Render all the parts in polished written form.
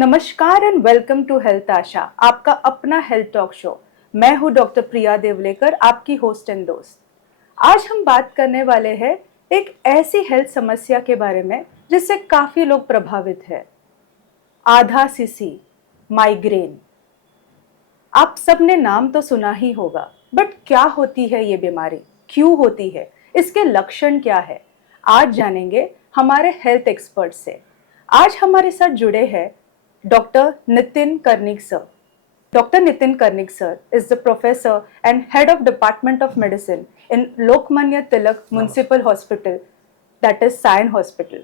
नमस्कार and welcome to health आशा, आपका अपना हेल्थ टॉक शो। मैं हूं डॉक्टर प्रिया देवलेकर, आपकी होस्ट एंड दोस्त। आज हम बात करने वाले हैं एक ऐसी हेल्थ समस्या के बारे में जिससे काफी लोग प्रभावित हैं। आधा सीसी, माइग्रेन। आप सबने नाम तो सुना ही होगा, बट क्या होती है ये बीमारी, क्यों होती है, इसके लक्षण क्या है, आज जानेंगे हमारे हेल्थ एक्सपर्ट से। आज हमारे साथ जुड़े हैं doctor Nitin Karnik sir. Dr. Nitin Karnik sir is the professor and head of Department of Medicine in Lokmanya Tilak Municipal Hospital, that is Sion Hospital.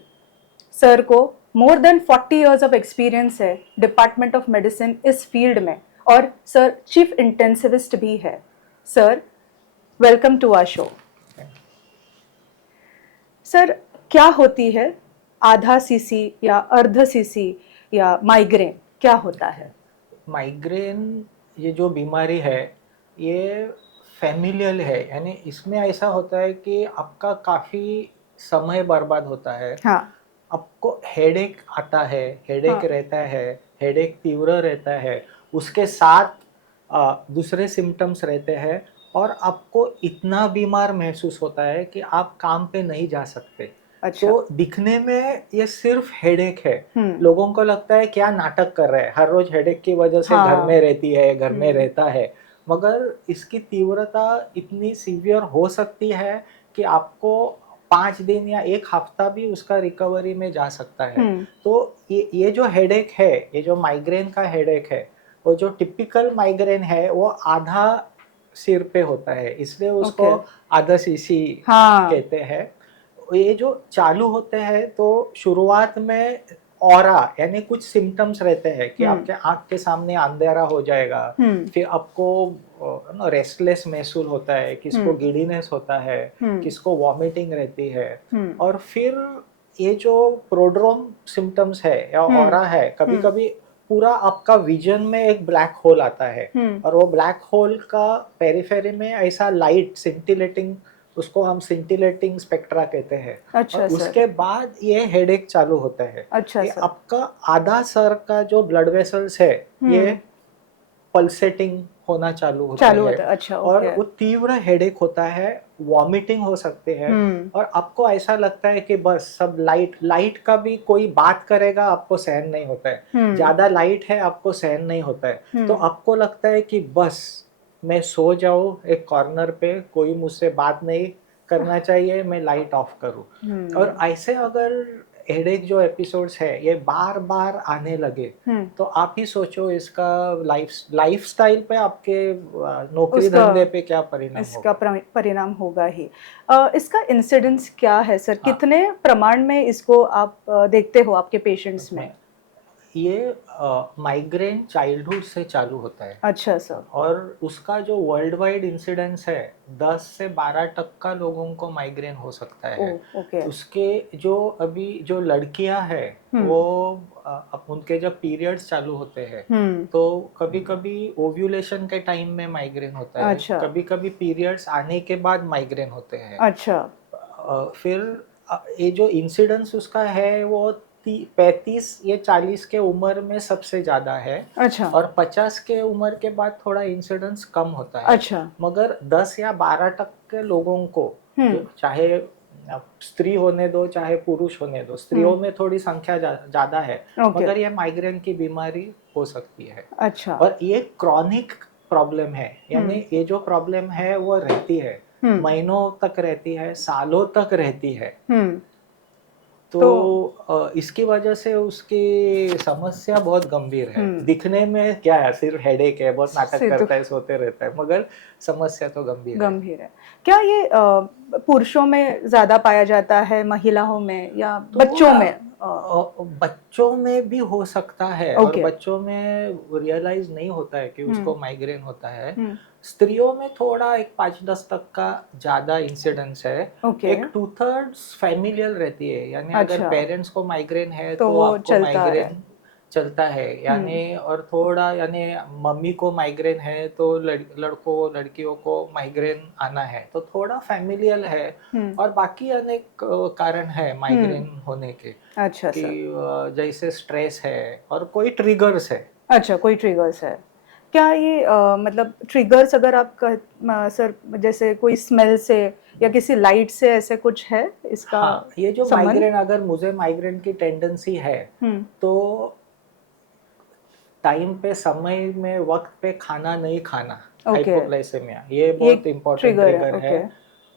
Sir को more than 40 years of experience है department of medicine इस field में, और sir chief intensivist भी है। Sir, welcome to our show. Sir, क्या होती है आधा सीसी या अर्ध सीसी या माइग्रेन, क्या होता है? माइग्रेन ये जो बीमारी है ये फैमिलियल है, यानी इसमें ऐसा होता है कि आपका काफ़ी समय बर्बाद होता है। हाँ। आपको हेडेक आता है, हेडेक हाँ। रहता है, हेडेक तीव्र रहता है, उसके साथ दूसरे सिम्टम्स रहते हैं और आपको इतना बीमार महसूस होता है कि आप काम पे नहीं जा सकते। अच्छा। तो दिखने में ये सिर्फ हेडेक है। लोगों को लगता है क्या नाटक कर रहे हैं, हर रोज हेडेक की वजह से घर में रहती है, घर में रहता है, मगर इसकी तीव्रता इतनी सीवियर हो सकती है कि आपको 5 दिन या एक हफ्ता भी उसका रिकवरी में जा सकता है। तो ये जो हेडेक है, ये जो माइग्रेन का हेडेक है, वो जो टिपिकल माइग्रेन है वो आधा सिर पे होता है, इसलिए उसको आधा सीसी कहते हैं। ये जो चालू होते हैं तो शुरुआत में ऑरा यानी कुछ सिम्टम्स रहते हैं कि आपके आंख के सामने अंधेरा हो जाएगा, फिर आपको रेस्टलेस महसूस होता है, किसको गिडीनेस होता है, किसको वॉमिटिंग रहती है, और फिर ये जो प्रोड्रोम सिम्टम्स है या ऑरा है, कभी कभी पूरा आपका विजन में एक ब्लैक होल आता है, और वो ब्लैक होल का पेरिफेरी में ऐसा लाइट सिंटिलेटिंग, उसको हम सिंटिलेटिंग स्पेक्ट्रा कहते हैं। अच्छा, और उसके बाद ये हेडेक चालू होता है। अच्छा, ये आपका आधा सर का जो ब्लड वेसल्स है ये पल्सेटिंग होना चालू होता है। अच्छा, और वो तीव्र हेडेक होता है, वॉमिटिंग हो सकते हैं, और आपको ऐसा लगता है कि बस सब लाइट का भी कोई बात करेगा आपको सहन नहीं होता है, ज्यादा लाइट है आपको सहन नहीं होता है, तो आपको लगता है कि बस मैं सो जाऊं एक कॉर्नर पे, कोई मुझसे बात नहीं करना चाहिए, मैं लाइट ऑफ करूं। और ऐसे अगर हेडेक जो एपिसोड्स है ये बार बार आने लगे तो आप ही सोचो इसका लाइफस्टाइल पे, आपके नौकरी धंधे पे क्या परिणाम इसका होगा। परिणाम होगा ही। इसका इंसिडेंस क्या है सर? कितने प्रमाण में इसको आप देखते हो आपके पेशेंट्स में? ये माइग्रेन चाइल्डहुड से चालू होता है। अच्छा सर। और उसका जो वर्ल्ड वाइड इंसिडेंस है 10 से 12% लोगों को माइग्रेन हो सकता है। उसके जो अभी जो लड़कियां हैं वो उनके जब पीरियड्स चालू होते हैं तो कभी कभी ओव्यूलेशन के टाइम में माइग्रेन होता है। अच्छा। कभी कभी पीरियड्स आने के बाद माइग्रेन होते हैं। अच्छा। फिर ये जो इंसिडेंस उसका है वो 35 या 40 के उम्र में सबसे ज्यादा है। अच्छा। और 50 के उम्र के बाद थोड़ा इंसिडेंस कम होता है। अच्छा। मगर 10 या 12% लोगों को, जो चाहे स्त्री होने दो चाहे पुरुष होने दो, स्त्रियों में थोड़ी संख्या ज्यादा है, मगर ये माइग्रेन की बीमारी हो सकती है। अच्छा। और ये क्रॉनिक प्रॉब्लम है, यानी ये जो प्रॉब्लम है वो रहती है, महीनों तक रहती है, सालों तक रहती है। तो इसकी वजह से उसकी समस्या बहुत गंभीर है। दिखने में क्या है, सिर्फ हेडेक है, बहुत नाटक करता है, सोते रहता है, मगर समस्या तो गंभीर है। क्या ये पुरुषों में ज्यादा पाया जाता है, महिलाओं में या बच्चों में? बच्चों में भी हो सकता है। और बच्चों में रियलाइज नहीं होता है कि उसको माइग्रेन होता है। स्त्रियों में थोड़ा एक 5-10 का ज्यादा इंसिडेंस है। एक 2/3 फैमिलियल रहती है, यानी अगर पेरेंट्स को माइग्रेन है तो आपको माइग्रेन चलता है, यानी और थोड़ा यानी मम्मी को माइग्रेन है तो लड़कों लड़कियों को माइग्रेन आना है, तो थोड़ा फैमिलियल है। और बाकी अनेक कारण है माइग्रेन होने के, अच्छा कि सर। जैसे स्ट्रेस है और कोई ट्रिगर्स है। अच्छा, कोई ट्रिगर्स है क्या ये मतलब ट्रिगर्स अगर आप सर जैसे कोई स्मेल से या किसी लाइट से ऐसे कुछ है इसका हाँ, ये जो संबंध? माइग्रेन, अगर मुझे माइग्रेन की टेंडेंसी है तो टाइम पे, समय में, वक्त पे खाना नहीं खाना, ओके, हाइपोग्लाइसेमिया, ये ये बहुत इंपॉर्टेंट ट्रिगर है। ट्रिगर है।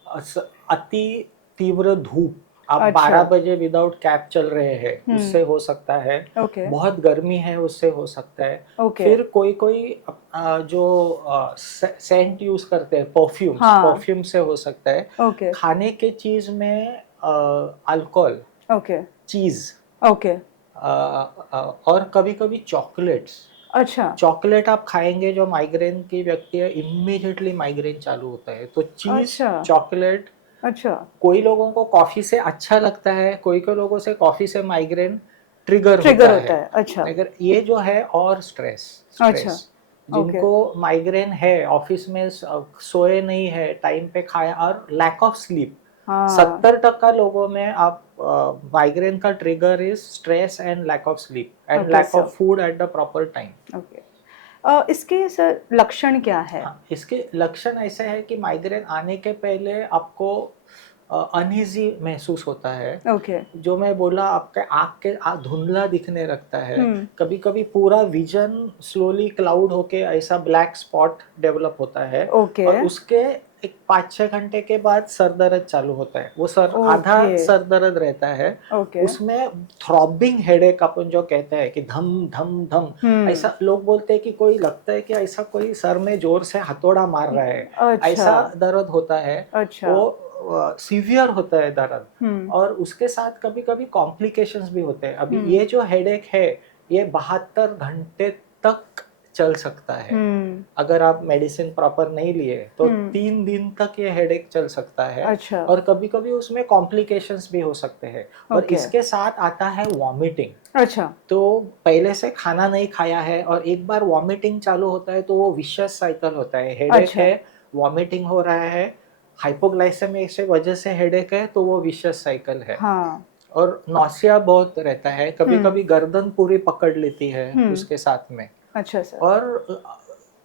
ओके, अति तीव्र धूप, आप अच्छा, 12 बजे विदाउट कैप चल रहे हैं, उससे हो सकता है। ओके, बहुत गर्मी है, उससे हो सकता है। ओके, फिर कोई कोई जो सेंट यूज करते हैं, परफ्यूम्स, हाँ, परफ्यूम से हो सकता है। ओके, खाने के चीज में अल्कोहल, ओके, चीज, ओके, और कभी कभी चॉकलेट्स। अच्छा, चॉकलेट आप खाएंगे, जो माइग्रेन की व्यक्ति है, इमीडिएटली माइग्रेन चालू होता है। तो चीज, अच्छा, चॉकलेट, अच्छा, कोई लोगों को कॉफी से अच्छा लगता है, कोई कोई लोगों से कॉफी से माइग्रेन ट्रिगर ट्रिगर होता है। होता है, अच्छा, मगर ये जो है, और स्ट्रेस, अच्छा, स्ट्रेस ओके, जिनको माइग्रेन है, ऑफिस में सोए नहीं है, टाइम पे खाया, और लैक ऑफ स्लीप, हाँ, 70% लोगों में आप माइग्रेन का trigger is stress and lack of sleep and okay lack sir, of food at the proper time. Okay. इसके सर लक्षण क्या है? हाँ, इसके लक्षण ऐसे हैं कि माइग्रेन आने के पहले आपको अनईजी महसूस होता है। ओके, जो मैं बोला, आपके आँख के धुंधला दिखने लगता है। हम्म, कभी कभी पूरा विजन स्लोली क्लाउड होके ऐसा ब्लैक स्पॉट डेवलप होता है। ओके, और उसके एक 5-6 घंटे के बाद सर दर्द चालू होता है। वो आधा ओके, सर दर्द रहता है। ओके, उसमें थ्रॉबिंग हेडेक अपन जो कहते हैं, कि धम धम धम, हम्म, ऐसा लोग बोलते हैं कि कोई लगता है कि ऐसा कोई सर में जोर से हथौड़ा मार रहा है, अच्छा, ऐसा दर्द होता है। अच्छा, वो सीवियर होता है दर्द। हम्म, और उसके साथ कभी कभी कॉम्प्लिकेशंस भी होते हैं। अभी हम्म, ये जो हेडेक है, ये 72 घंटे तक चल सकता है। हम्म, अगर आप मेडिसिन प्रॉपर नहीं लिए तो हम्म, 3 दिन तक ये हेडेक चल सकता है। अच्छा, और कभी कभी उसमें कॉम्प्लिकेशंस भी हो सकते हैं। और ओके, इसके साथ आता है वॉमिटिंग। अच्छा, तो पहले से खाना नहीं खाया है और एक बार वॉमिटिंग चालू होता है, तो वो विशियस साइकिल होता है। हेडेक अच्छा, है, वॉमिटिंग हो रहा है, हाइपोग्लाइसेमिया से वजह से हेडेक है, तो वो विशियस साइकिल है। हाँ, और नौसिया बहुत रहता है, कभी हम्म, कभी गर्दन पूरी पकड़ लेती है हम्म, उसके साथ में। अच्छा सर, और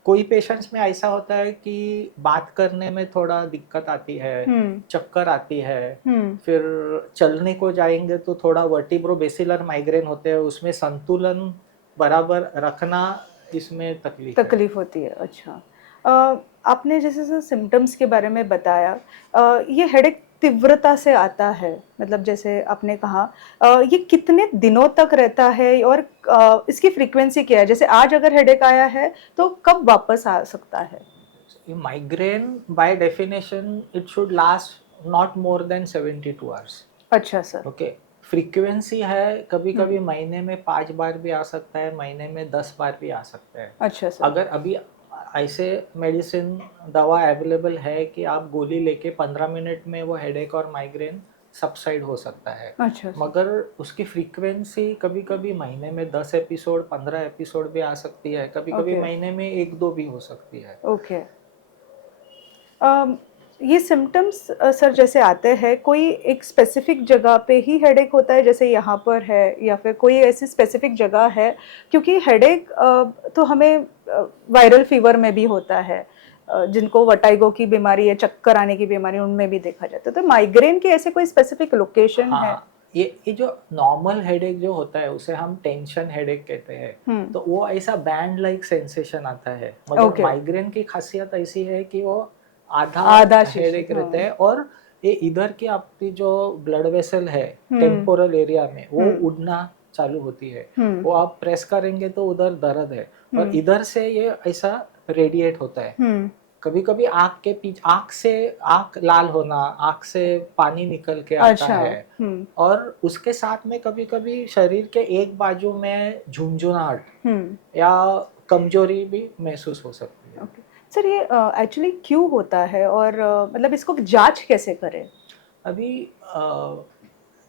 कोई पेशेंट्स में ऐसा होता है कि बात करने में थोड़ा दिक्कत आती है, हम्म, चक्कर आती है। हम्म, फिर चलने को जाएंगे तो थोड़ा वर्टिब्रो बेसिलर माइग्रेन होते हैं, उसमें संतुलन बराबर रखना, इसमें तकलीफ है। तकलीफ होती है, अच्छा। आपने जैसे सर सिम्टम्स के बारे में बताया, ये हेडेक तीव्रता से आता है, मतलब जैसे आपने कहा, ये कितने दिनों तक रहता है और इसकी फ्रीक्वेंसी क्या है? जैसे आज अगर हेडेक आया है तो कब वापस आ सकता है? Migraine by definition it should last not more than 72 hours. अच्छा सर, ओके, फ्रीक्वेंसी है, कभी हम्म, कभी महीने में 5 बार भी आ सकता है, महीने में 10 बार भी आ सकता है। अच्छा सर, अगर अभी ऐसे मेडिसिन, दवा अवेलेबल है कि आप गोली लेके 15 मिनट में वो हेडेक और माइग्रेन सबसाइड हो सकता है। अच्छा सर, मगर उसकी फ्रीक्वेंसी कभी कभी महीने में 10 एपिसोड, 15 एपिसोड भी आ सकती है, कभी कभी ओके, महीने में 1-2 भी हो सकती है। ओके। अम, ये सिम्टम्स सर जैसे आते हैं, कोई एक स्पेसिफिक जगह पे ही हेडेक होता है, जैसे यहाँ पर है, या फिर कोई ऐसी स्पेसिफिक जगह है? क्योंकि हेडेक तो हमें वायरल फीवर में भी होता है, जिनको वर्टाइगो की बीमारी या चक्कर आने की बीमारी, उनमें भी देखा जाता है। तो माइग्रेन की ऐसे कोई स्पेसिफिक लोकेशन है? हाँ, ये जो नॉर्मल हेडेक जो होता है, उसे हम टेंशन हेडेक कहते हैं। हम्म, तो वो ऐसा बैंड लाइक सेंसेशन आता है। मगर ओके, माइग्रेन की खासियत ऐसी है कि वो आधा आधा शीशी, हेडेक रहता हाँ, है। और ये इधर की आपकी जो ब्लड वेसल है, हम्म, टेम्पोरल एरिया में, वो हम्म, उड़ना चालू होती है। हम्म, वो आप प्रेस करेंगे तो उधर दर्द है। और हम्म, इधर से ये ऐसा रेडिएट होता है। हम्म, कभी कभी आँख के पीछे, आँख से, आँख लाल होना, आँख से पानी निकल के आता अच्छा, है। और उसके साथ में कभी कभी शरीर के एक बाजू में झुंझुनाहट हम्म, या कमजोरी भी महसूस हो सकती है। ओके। सर ये एक्चुअली क्यों होता है और मतलब इसको जांच कैसे करें? अभी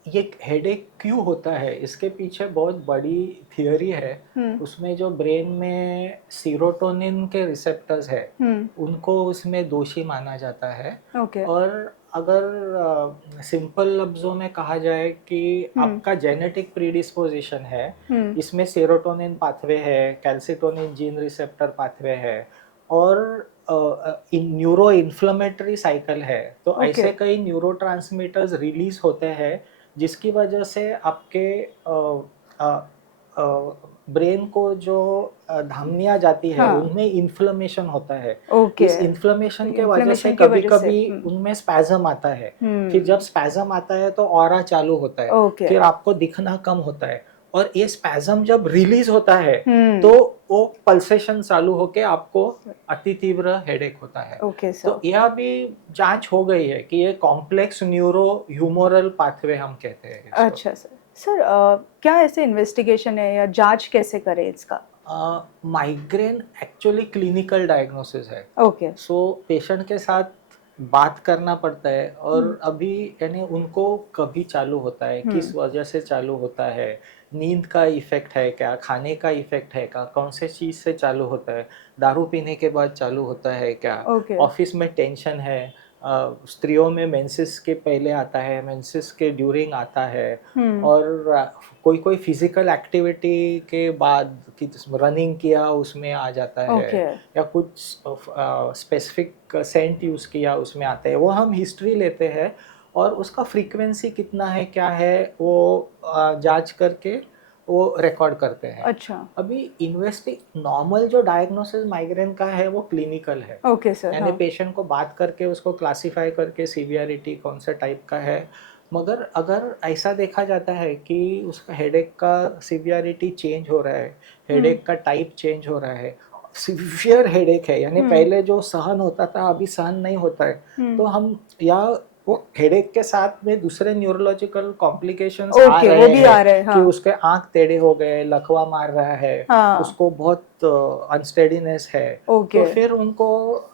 ये हेडेक क्यों होता है, इसके पीछे बहुत बड़ी थियोरी है। उसमें जो ब्रेन में सीरोटोनिन के रिसेप्टर्स है उनको उसमें दोषी माना जाता है। और अगर सिंपल लफ्जों में कहा जाए कि आपका जेनेटिक प्रीडिस्पोजिशन है, इसमें सेरोटोनिन पाथवे है, कैल्सिटोनिन जीन रिसेप्टर पाथवे है, और न्यूरो इन्फ्लेमेटरी साइकिल है। तो ऐसे कई न्यूरोट्रांसमीटर्स रिलीज होते हैं जिसकी वजह से आपके ब्रेन को जो धमनियाँ जाती है उनमें इन्फ्लेमेशन होता है। इस इन्फ्लेमेशन के वजह से कभी कभी उनमें स्पैज़म आता है। फिर जब स्पैज़म आता है तो ऑरा चालू होता है, फिर आपको दिखना कम होता है, और ये स्पैज़म जब रिलीज होता है तो वो पल्सेशन चालू होके आपको अति तीव्र हेडेक होता है। तो यह भी जांच हो गई है कि ये कॉम्प्लेक्स न्यूरो ह्यूमोरल पाथवे हम कहते हैं इसको। अच्छा सर, क्या ऐसे इन्वेस्टिगेशन है या जांच कैसे करें इसका? माइग्रेन एक्चुअली क्लिनिकल डायग्नोसिस है। सो पेशेंट के साथ बात करना पड़ता है, और अभी यानी उनको कभी चालू होता है, किस वजह से चालू होता है, नींद का इफेक्ट है क्या, खाने का इफेक्ट है क्या, कौन से चीज़ से चालू होता है, दारू पीने के बाद चालू होता है क्या, ऑफिस में टेंशन है, स्त्रियों में मेंसेस के पहले आता है, मेंसेस के ड्यूरिंग आता है, और कोई कोई फिजिकल एक्टिविटी के बाद कि रनिंग किया उसमें आ जाता है, या कुछ स्पेसिफिक सेंट यूज़ किया उसमें आता है। वो हम हिस्ट्री लेते हैं और उसका फ्रीक्वेंसी कितना है क्या है वो जांच करके वो रिकॉर्ड करते हैं। अच्छा। अभी नॉर्मल जो डायग्नोसिस माइग्रेन का है वो क्लिनिकल है। यानी पेशेंट को बात करके उसको क्लासिफाई करके सीवियरिटी कौन सा टाइप का है। मगर अगर ऐसा देखा जाता है कि उसका हेडेक का सीवियरिटी चेंज हो रहा है, हेडेक का टाइप चेंज हो रहा है, सिवियर हेडेक है, यानी पहले जो सहन होता था अभी सहन नहीं होता है, तो हम या वो हेडेक के साथ में दूसरे न्यूरोलॉजिकल कॉम्प्लिकेशंस आ रहे हैं कि उसके आंख टेढ़े हो गए, लकवा मार रहा है, उसको बहुत अनस्टेडीनेस है, तो फिर उनको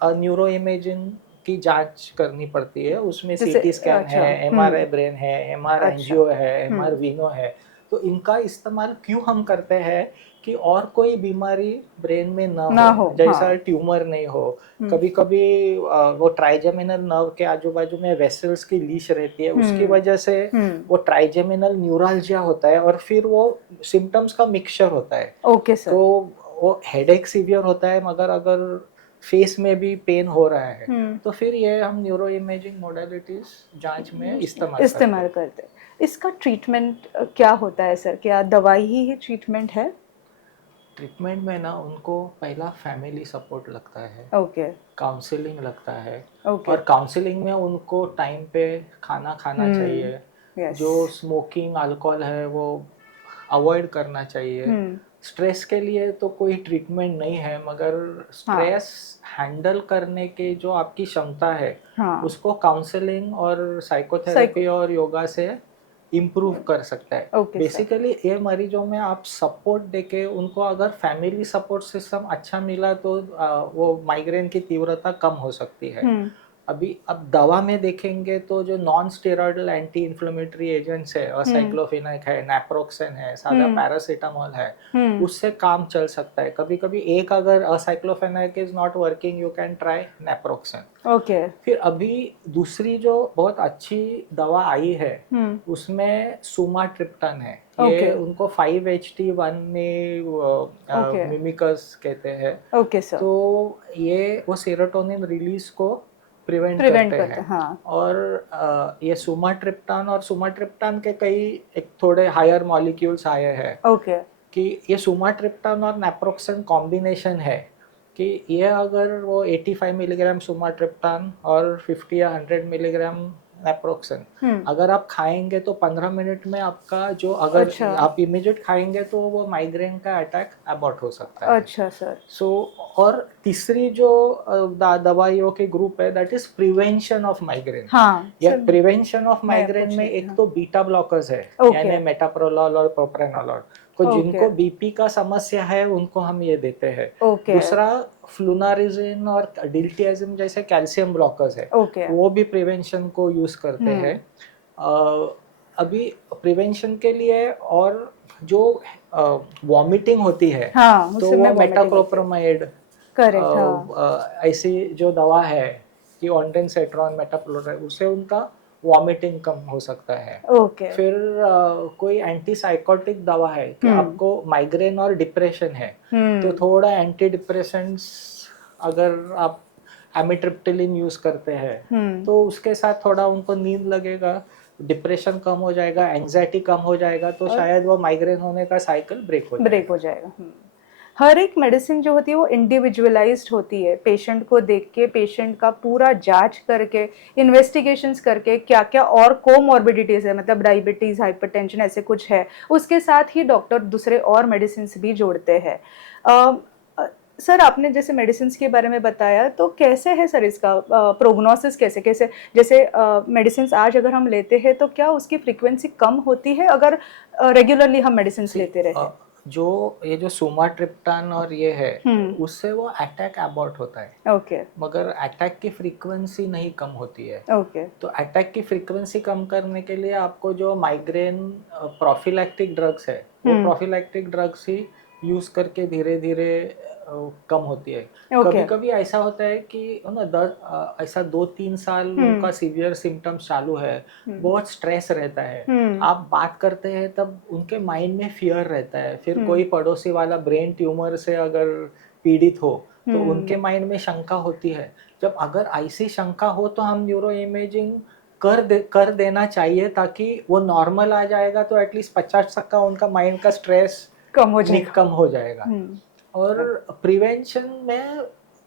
न्यूरो इमेजिंग की जांच करनी पड़ती है। उसमें सीटी स्कैन है, एमआरआई ब्रेन है, एमआर एंजियो है, एमआर वीनो है। तो इनका इस्तेमाल क्यों हम करते हैं कि और कोई बीमारी ब्रेन में ना हो, जैसा ट्यूमर नहीं हो। कभी कभी वो ट्राइजेमिनल नर्व के आजू बाजू में वेसल्स की लीश रहती है, उसकी वजह से वो ट्राइजेमिनल न्यूराल्जिया होता है, और फिर वो सिम्टम्स का मिक्सचर होता है। तो वो हेडेक सीवियर होता है, मगर अगर फेस में भी पेन हो रहा है तो फिर ये हम न्यूरो इमेजिंग मोडालिटीज जांच में इस्तेमाल करते हैं। इसका ट्रीटमेंट क्या होता है सर? क्या दवाई ही ट्रीटमेंट है? ट्रीटमेंट में ना उनको पहला फैमिली सपोर्ट लगता है, काउंसलिंग लगता है, और काउंसलिंग में उनको टाइम पे खाना खाना चाहिए, जो स्मोकिंग अल्कोहल है वो अवॉइड करना चाहिए। स्ट्रेस के लिए तो कोई ट्रीटमेंट नहीं है, मगर स्ट्रेस हैंडल करने के जो आपकी क्षमता है उसको काउंसलिंग और साइकोथेरेपी और योगा से इम्प्रूव कर सकता है। बेसिकली ये मरीजों में आप सपोर्ट देके उनको अगर फैमिली सपोर्ट सिस्टम अच्छा मिला तो वो माइग्रेन की तीव्रता कम हो सकती है। अब दवा में देखेंगे तो जो non steroidal anti inflammatory agents है, असाइक्लोफेनाक है, नैप्रोक्सेन है, सादा पैरासीटामोल है, उससे काम चल सकता है। कभी कभी एक अगर aceclofenac is not working, you can try naproxen. फिर अभी दूसरी जो बहुत अच्छी दवा आई है उसमें सुमाट्रिप्टन है। ये उनको 5-HT1 में मिमिकस कहते हैं। तो ये वो सेरोटोनिन रिलीज को प्रिवेंट करते हैं। और ये सुमाट्रिप्टान के कई एक थोड़े हायर मॉलिक्यूल्स आए हैं कि ये सुमाट्रिप्टान और नैप्रोक्सेन कॉम्बिनेशन है कि ये अगर वो 85 मिलीग्राम सुमाट्रिप्टान और 50 या 100 मिलीग्राम नैप्रोक्सेन अगर आप खाएंगे तो 15 मिनट में आपका जो अगर आप इमीडिएट खाएंगे तो वो माइग्रेन का अटैक अबॉर्ट हो सकता है। अच्छा सर। और तीसरी जो दवाइयों के ग्रुप है that is prevention of migraine. या प्रिवेंशन ऑफ माइग्रेन में एक तो बीटा ब्लॉकर्स है, यानी मेटाप्रोलोल और प्रोप्रेनोलोल। तो जिनको बीपी का समस्या है उनको हम ये देते हैं। दूसरा फ्लूनारिजिन और डिल्टियाजिन जैसे कैल्शियम ब्लॉकर्स है, वो भी प्रिवेंशन को यूज करते हैं। अभी प्रिवेंशन के लिए और जो वॉमिटिंग होती है, हाँ, तो उससे वो में vomiting होती है। मेटाक्लोप्रामाइड करेक्ट, हाँ। ऐसी जो दवा है कि ऑन्डेंसेट्रॉन मेटाक्लोप्रामाइड, उससे उनका वॉमिटिंग कम हो सकता है। ओके। फिर कोई एंटीसाइकोटिक दवा है कि आपको माइग्रेन और डिप्रेशन है, तो थोड़ा एंटी डिप्रेशेंट्स अगर आप एमिट्रिप्टिलिन यूज करते हैं तो उसके साथ थोड़ा उनको नींद लगेगा, डिप्रेशन कम हो जाएगा, एंजाइटी कम हो जाएगा, तो शायद वो माइग्रेन होने का साइकिल ब्रेक हो जाएगा। हर एक मेडिसिन जो होती है वो इंडिविजुअलाइज्ड होती है, पेशेंट को देख के, पेशेंट का पूरा जांच करके, इन्वेस्टिगेशंस करके, क्या क्या और कोमॉर्बिडिटीज है, मतलब डायबिटीज, हाइपरटेंशन ऐसे कुछ है, उसके साथ ही डॉक्टर दूसरे और मेडिसिन भी जोड़ते हैं। सर, आपने जैसे मेडिसिन के बारे में बताया, तो कैसे है सर इसका प्रोग्नोसिस, कैसे कैसे, जैसे मेडिसिन आज अगर हम लेते हैं तो क्या उसकी फ्रीक्वेंसी कम होती है अगर रेगुलरली हम मेडिसिन लेते रहे? जो ये जो सुमाट्रिप्टान और ये है, उससे वो अटैक अबॉर्ट होता है। ओके। मगर अटैक की फ्रीक्वेंसी नहीं कम होती है। ओके। तो अटैक की फ्रीक्वेंसी कम करने के लिए आपको जो माइग्रेन प्रोफिलैक्टिक ड्रग्स है, वो प्रोफिलैक्टिक ड्रग्स ही यूज करके धीरे धीरे कम होती है। कभी कभी ऐसा होता है कि ऐसा 2-3 साल उनका सीवियर सिम्टम्स चालू है, बहुत स्ट्रेस रहता है, आप बात करते हैं तब उनके माइंड में फियर रहता है, फिर कोई पड़ोसी वाला ब्रेन ट्यूमर से अगर पीड़ित हो तो उनके माइंड में शंका होती है। जब अगर ऐसी शंका हो तो हम न्यूरो इमेजिंग कर देना चाहिए, ताकि वो नॉर्मल आ जाएगा तो एटलीस्ट 50% उनका माइंड का स्ट्रेस कम हो जाएगा। और प्रिवेंशन में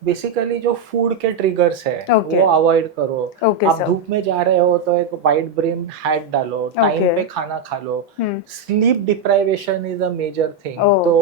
बेसिकली जो फूड के ट्रिगर्स है वो अवॉइड करो। आप धूप में जा रहे हो तो एक वाइड ब्रेन हैट डालो, टाइम पे खाना खा लो, sleep deprivation is a major thing. तो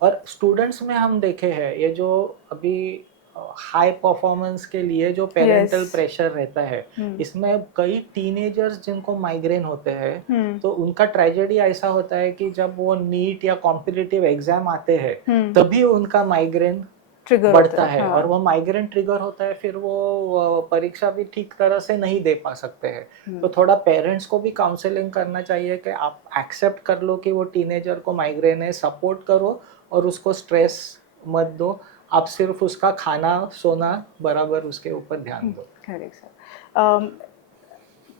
और स्टूडेंट्स में हम देखे हैं ये जो अभी हाई परफॉर्मेंस के लिए जो पेरेंटल प्रेशर रहता है, इसमें कई टीनेजर्स जिनको माइग्रेन होते हैं, तो उनका ट्रेजेडी ऐसा होता है कि जब वो नीट या कॉम्पिटिटिव एग्जाम आते हैं तभी उनका माइग्रेन बढ़ता है। और वो माइग्रेन ट्रिगर होता है, फिर वो परीक्षा भी ठीक तरह से नहीं दे पा सकते हैं। तो थोड़ा पेरेंट्स को भी काउंसलिंग करना चाहिए कि आप एक्सेप्ट कर लो कि वो टीनेजर को माइग्रेन है, सपोर्ट करो और उसको स्ट्रेस मत दो, आप सिर्फ उसका खाना सोना बराबर उसके ऊपर ध्यान दो। Correct sir.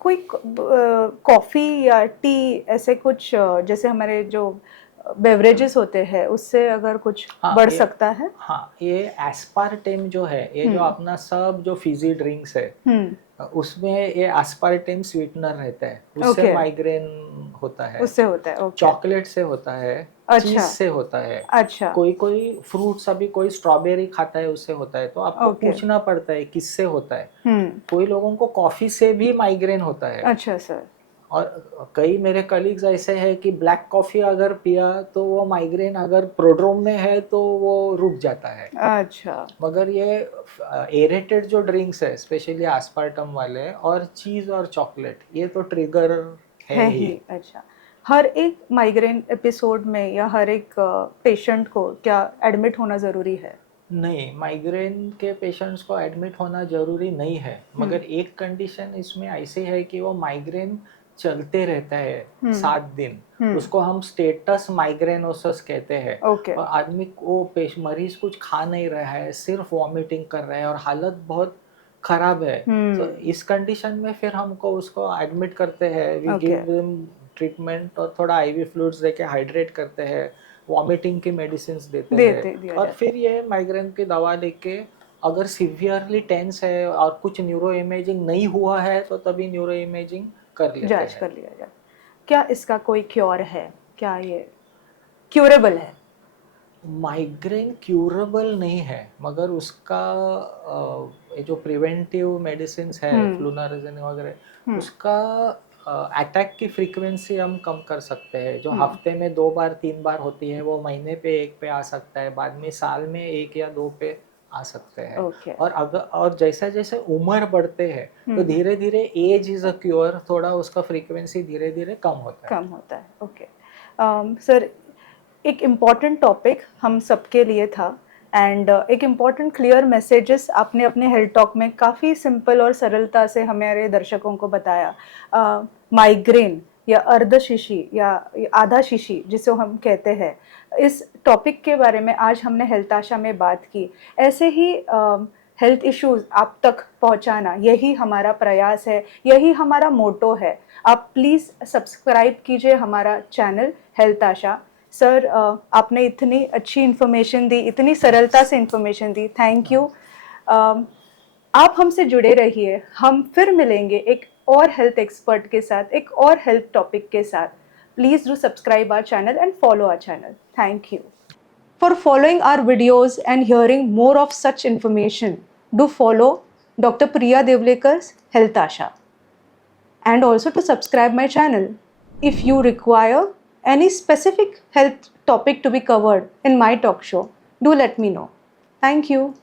कोई कॉफ़ी या टी ऐसे कुछ जैसे हमारे जो बेवरेजेस होते हैं उससे अगर कुछ बढ़ सकता है? हाँ, ये एस्पार्टेम जो है, ये जो अपना सब जो फिजी ड्रिंक्स है, उसमें ये एस्पार्टेम स्वीटनर रहता है, उससे माइग्रेन होता है। उससे होता है? ओके। चॉकलेट से होता है, चीज से होता है। अच्छा। कोई फ्रूट्स, अभी कोई स्ट्रॉबेरी खाता है उससे होता है, तो आपको पूछना पड़ता है किससे होता है। कोई लोगों को कॉफी से भी माइग्रेन होता है। अच्छा सर। और कई मेरे कलीग्स ऐसे हैं कि ब्लैक कॉफी अगर पिया तो वो माइग्रेन अगर प्रोड्रोम में है तो वो रुक जाता है। अच्छा। मगर ये एरेटेड जो ड्रिंक्स है, स्पेशली एस्पार्टम वाले और चीज और चॉकलेट, ये तो ट्रिगर है ही। अच्छा। हर एक माइग्रेन एपिसोड में या हर एक पेशेंट को क्या एडमिट होना ज़रूरी है? नहीं, माइग्रेन के पेशेंट्स को एडमिट होना जरूरी नहीं है, मगर एक कंडीशन इसमें ऐसी है कि वो माइग्रेन चलते रहता है 7 दिन, उसको हम स्टेटस माइग्रेनोसिस कहते हैं। और आदमी को मरीज कुछ खा नहीं रहा है, सिर्फ वॉमिटिंग कर रहा है और हालत बहुत खराब है, तो इस कंडीशन में फिर हमको उसको एडमिट करते हैं, वी गिव देम ट्रीटमेंट और थोड़ा आईवी फ्लूइड्स देके हाइड्रेट करते हैं, वॉमिटिंग की मेडिसिन देते हैं, और फिर ये माइग्रेन की दवा लेके अगर सिवियरली टेंस है और कुछ न्यूरो इमेजिंग नहीं हुआ है तो तभी न्यूरो इमेजिंग कर लिया जाए। क्या इसका कोई क्योर है? क्या ये क्यूरेबल है? माइग्रेन क्यूरेबल नहीं है, मगर उसका ये जो प्रिवेंटिव मेडिसिन है, फ्लूनारिजन वगैरह, उसका अटैक की फ्रीक्वेंसी हम कम कर सकते हैं। जो हफ्ते में 2 बार 3 बार होती है, वो महीने पे 1 पे आ सकता है, बाद में साल में 1 या 2 पे आ सकते हैं। और जैसा जैसे उम्र बढ़ते हैं तो धीरे धीरे एज इज अ क्योर, थोड़ा उसका फ्रीक्वेंसी धीरे धीरे कम होता है। ओके सर, एक इम्पॉर्टेंट टॉपिक हम सबके लिए था, एंड एक इम्पॉर्टेंट क्लियर मैसेजेस आपने अपने हेल्थ टॉक में काफ़ी सिंपल और सरलता से हमारे दर्शकों को बताया। माइग्रेन या अर्धशिशी या आधा शिशी जिसे हम कहते हैं, इस टॉपिक के बारे में आज हमने हेल्थ आशा में बात की। ऐसे ही हेल्थ इश्यूज आप तक पहुंचाना, यही हमारा प्रयास है, यही हमारा मोटो है। आप प्लीज़ सब्सक्राइब कीजिए हमारा चैनल हेल्थ आशा। सर, आपने इतनी अच्छी इन्फॉर्मेशन दी, इतनी सरलता से इन्फॉर्मेशन दी, थैंक यू। आप हमसे जुड़े रहिए, हम फिर मिलेंगे एक और हेल्थ एक्सपर्ट के साथ, एक और हेल्थ टॉपिक के साथ। Please do subscribe our channel and follow our channel. Thank you. For following our videos and hearing more of such information, do follow Dr. Priya Devlekar's Health Asha. And also to subscribe my channel. If you require any specific health topic to be covered in my talk show, do let me know. Thank you.